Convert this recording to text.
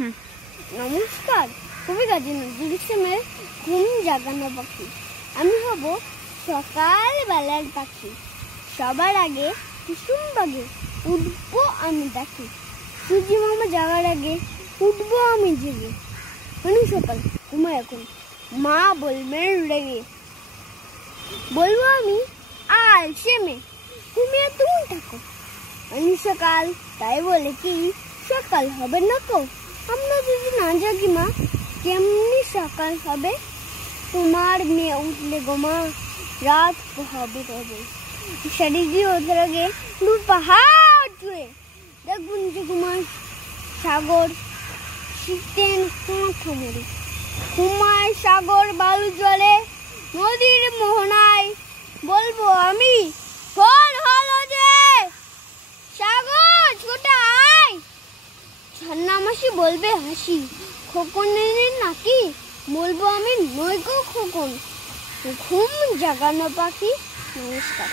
নমস্কার, কবি কাজী নজরুল ইসলামের ঘুম জাগানো পাখি। আমি হব সকালবেলার পাখি, সবার আগে কুসুম বাগে উঠবো আমি ডাকি। সূর্য মামা যাওয়ার আগে উঠবো আমি জেগে। সকাল ঘুমায় এখন, মা বলবেন রেগে। বলবো আমি আলসেমে, ঘুমিয়ে তুমি থাকো। সকাল তাই বলে কি সকাল হবে না কো? আমরা যদি না জাগি মা, কেমনি সকাল হবে? তোমার মেয়ে উঠলে গো মা, রাত হবে তবে। শাড়ি দিয়ে ওদের আগে দূর পাহাড় জুড়ে দেখুন যে কুমার সাগর শীতেন থমরে। ঘুমায় সাগর বালু জলে নদীর মোহনায়। বলবো আমি ভোর হলো যে, সাগর ছোটা আয়। ঝর্ণা মাসি বলবে হাসি, খোকনের নাকি? বলবো আমি নই গো খোকন। ঘুম জাগানো পাখি। নমস্কার।